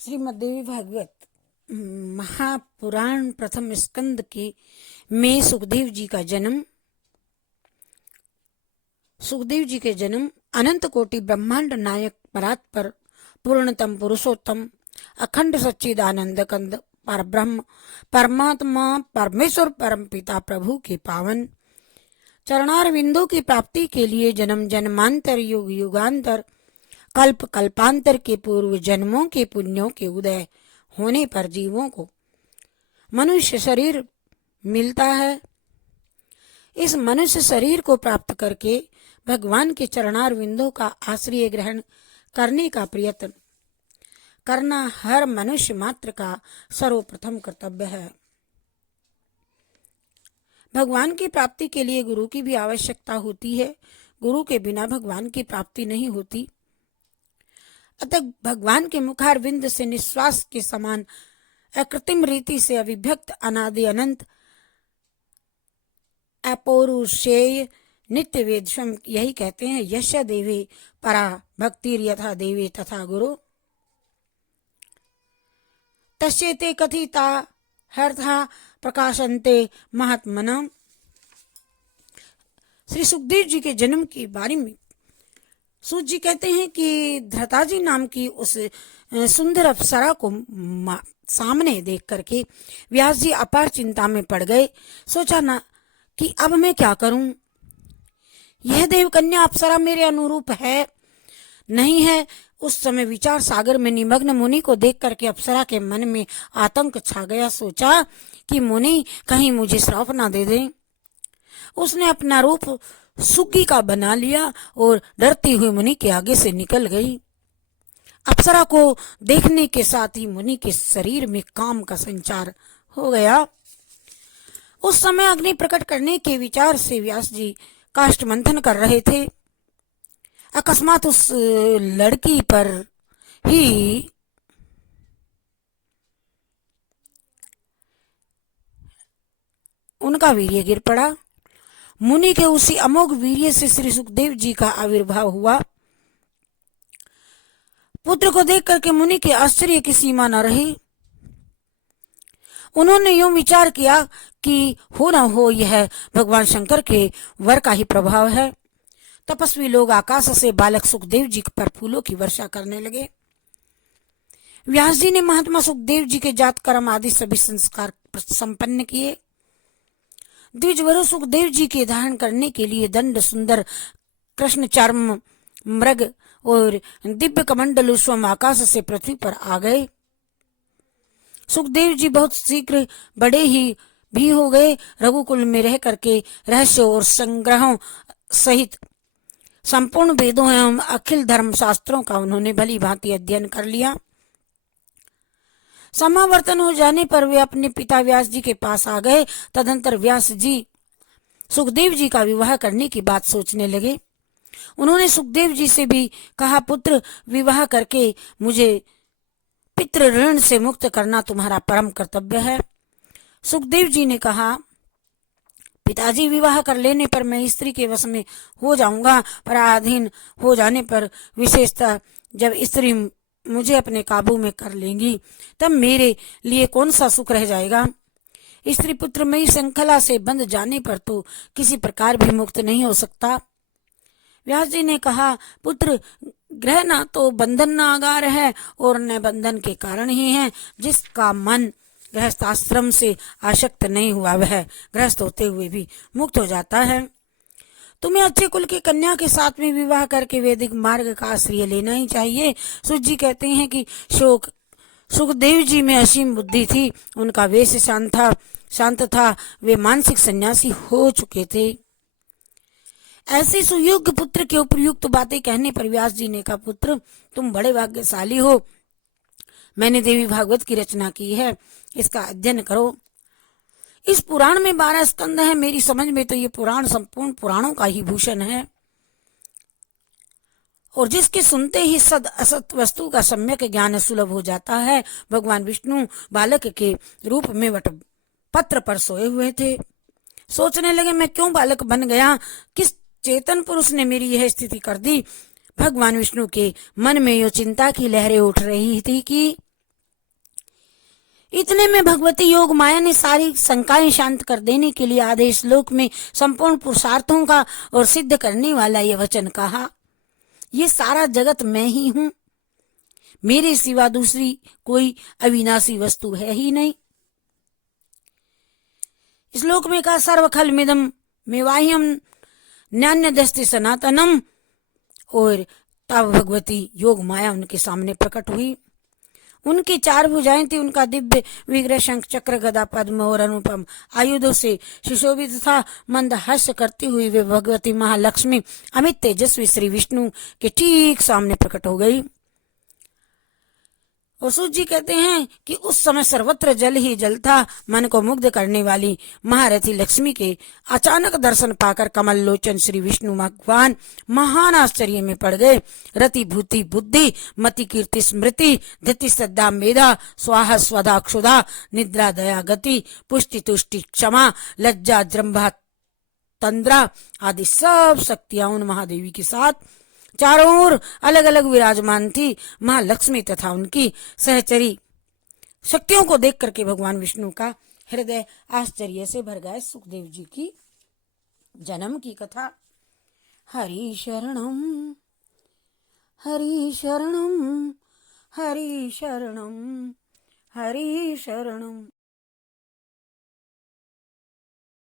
श्रीमद्देवी भागवत महापुराण प्रथम स्कंद के में सुखदेव जी के जन्म अनंत कोटि ब्रह्मांड नायक परात्पर पूर्णतम पुरुषोत्तम अखंड सच्चिदानंद कंद परब्रह्म परमात्मा परमेश्वर परम पिता प्रभु के पावन चरणार बिंदु की प्राप्ति के लिए जन्म जन्मांतर युग युगांतर कल्प कल्पांतर के पूर्व जन्मों के पुण्यों के उदय होने पर जीवों को मनुष्य शरीर मिलता है। इस मनुष्य शरीर को प्राप्त करके भगवान के चरणार बिंदु का आश्रय ग्रहण करने का प्रयत्न करना हर मनुष्य मात्र का सर्वप्रथम कर्तव्य है। भगवान की प्राप्ति के लिए गुरु की भी आवश्यकता होती है। गुरु के बिना भगवान की प्राप्ति नहीं होती। अतः भगवान के मुखारविंद से निश्वास के समान अकृत्रिम रीति से अविभक्त अनादि अनंत अपौरुषेय नित्य वेदशम यही कहते हैं, यश देवे परा भक्तिर यथा देवे तथा गुरु तस्येते कथिता हर्था प्रकाशन्ते महात्मना। श्री सुखदेव जी के जन्म के बारे में सूत जी कहते हैं कि धृताजी नाम की उस सुंदर अप्सरा को सामने देख करके व्यास जी अपार चिंता में पड़ गए। सोचा ना कि अब मैं क्या करूं, यह देवकन्या अप्सरा मेरे अनुरूप है नहीं है। उस समय विचार सागर में निमग्न मुनि को देख करके अप्सरा के मन में आतंक छा गया। सोचा कि मुनि कहीं मुझे श्राप ना दे दें। उसने अपना रूप सुग्गी का बना लिया और डरती हुई मुनि के आगे से निकल गई। अप्सरा को देखने के साथ ही मुनि के शरीर में काम का संचार हो गया। उस समय अग्नि प्रकट करने के विचार से व्यास जी काष्ठ मंथन कर रहे थे। अकस्मात उस लड़की पर ही उनका वीर्य गिर पड़ा। मुनि के उसी अमोघ वीर्य से श्री सुखदेव जी का आविर्भाव हुआ। पुत्र को देख करके मुनि के आश्चर्य की सीमा न रही। उन्होंने यूं विचार किया कि हो न हो यह भगवान शंकर के वर का ही प्रभाव है। तपस्वी लोग आकाश से बालक सुखदेव जी पर फूलों की वर्षा करने लगे। व्यास जी ने महात्मा सुखदेव जी के जात कर्म आदि सभी संस्कार संपन्न किए। द्विजवरु सुखदेव जी के धारण करने के लिए दंड सुंदर कृष्ण चर्म मृग और दिव्य कमंडल स्वयं आकाश से पृथ्वी पर आ गए। सुखदेव जी बहुत शीघ्र बड़े ही भी हो गए। रघुकुल में रह करके रहस्यों और संग्रहों सहित संपूर्ण वेदों एवं अखिल धर्म शास्त्रों का उन्होंने भली भांति अध्ययन कर लिया। समावर्तन हो जाने पर वे अपने पिता व्यास जी के पास आ गए। तदंतर व्यास जी सुखदेव जी का विवाह करने की बात सोचने लगे। उन्होंने सुखदेव जी से भी कहा, पुत्र विवाह करके मुझे पितृ ऋण से मुक्त करना तुम्हारा परम कर्तव्य है। सुखदेव जी ने कहा, पिताजी विवाह कर लेने पर मैं स्त्री के वश में हो जाऊंगा, पराधीन हो जाने पर विशेषतः जब स्त्री मुझे अपने काबू में कर लेंगी तब मेरे लिए कौन सा सुख रह जाएगा। स्त्री पुत्र में श्रृंखला से बंध जाने पर तो किसी प्रकार भी मुक्त नहीं हो सकता। व्यास जी ने कहा, पुत्र ग्रह ना तो बंधन न आगार है और न बंधन के कारण ही है। जिसका मन गृहस्थाश्रम से आसक्त नहीं हुआ वह गृहस्थ होते हुए भी मुक्त हो जाता है। तुम्हें अच्छे कुल की कन्या के साथ में विवाह करके वैदिक मार्ग का आश्रय लेना ही चाहिए। सूत जी कहते हैं कि सुखदेव जी में असीम बुद्धि थी। उनका वेश शांत था। वे मानसिक सन्यासी हो चुके थे। ऐसे सुयोग्य पुत्र के उपयुक्त बातें कहने पर व्यास जी ने कहा, पुत्र तुम बड़े भाग्यशाली हो। मैंने देवी भागवत की रचना की है, इसका अध्ययन करो। इस पुराण में 12 स्कंद हैं। मेरी समझ में तो ये पुराण संपूर्ण पुराणों का ही भूषण है और जिसके सुनते ही सद असत वस्तु का सम्यक ज्ञान सुलभ हो जाता है। भगवान विष्णु बालक के रूप में वट पत्र पर सोए हुए थे। सोचने लगे, मैं क्यों बालक बन गया, किस चेतन पुरुष ने मेरी यह स्थिति कर दी। भगवान विष्णु के मन में यो चिंता की लहरें उठ रही थी कि इतने में भगवती योग माया ने सारी शंकाएं शांत कर देने के लिए आधे श्लोक में संपूर्ण पुरुषार्थों का और सिद्ध करने वाला यह वचन कहा, ये सारा जगत मैं ही हूं, मेरे सिवा दूसरी कोई अविनाशी वस्तु है ही नहीं। श्लोक में कहा सर्वखलमिदं मेवाह्यम न्यान्यदस्ति सनातनम, और तब भगवती योग माया उनके सामने प्रकट हुई। उनकी 4 भुजाएं थी, उनका दिव्य विग्रह शंख चक्र गदा पद्म और अनुपम आयुधों से सुशोभित था। मंद हर्ष करती हुई वे भगवती महालक्ष्मी अमित तेजस्वी श्री विष्णु के ठीक सामने प्रकट हो गई। और सूत जी कहते हैं कि उस समय सर्वत्र जल ही जल था। मन को मुग्ध करने वाली महारथी लक्ष्मी के अचानक दर्शन पाकर कमल लोचन श्री विष्णु भगवान महान आश्चर्य में पड़ गए। रति भूति बुद्धि मति कीर्ति स्मृति धृति श्रद्धा मेधा स्वाहा स्वधा क्षुधा निद्रा दया गति पुष्टि तुष्टि क्षमा लज्जा जृंभा तंद्रा आदि सब शक्तियां उन महादेवी के साथ चारों ओर अलग अलग विराजमान थी। महालक्ष्मी तथा उनकी सहचरी शक्तियों को देख करके भगवान विष्णु का हृदय आश्चर्य से भर गया। सुखदेव जी की जन्म की कथा। हरि शरणम हरि शरणम हरि शरणम हरि शरणम।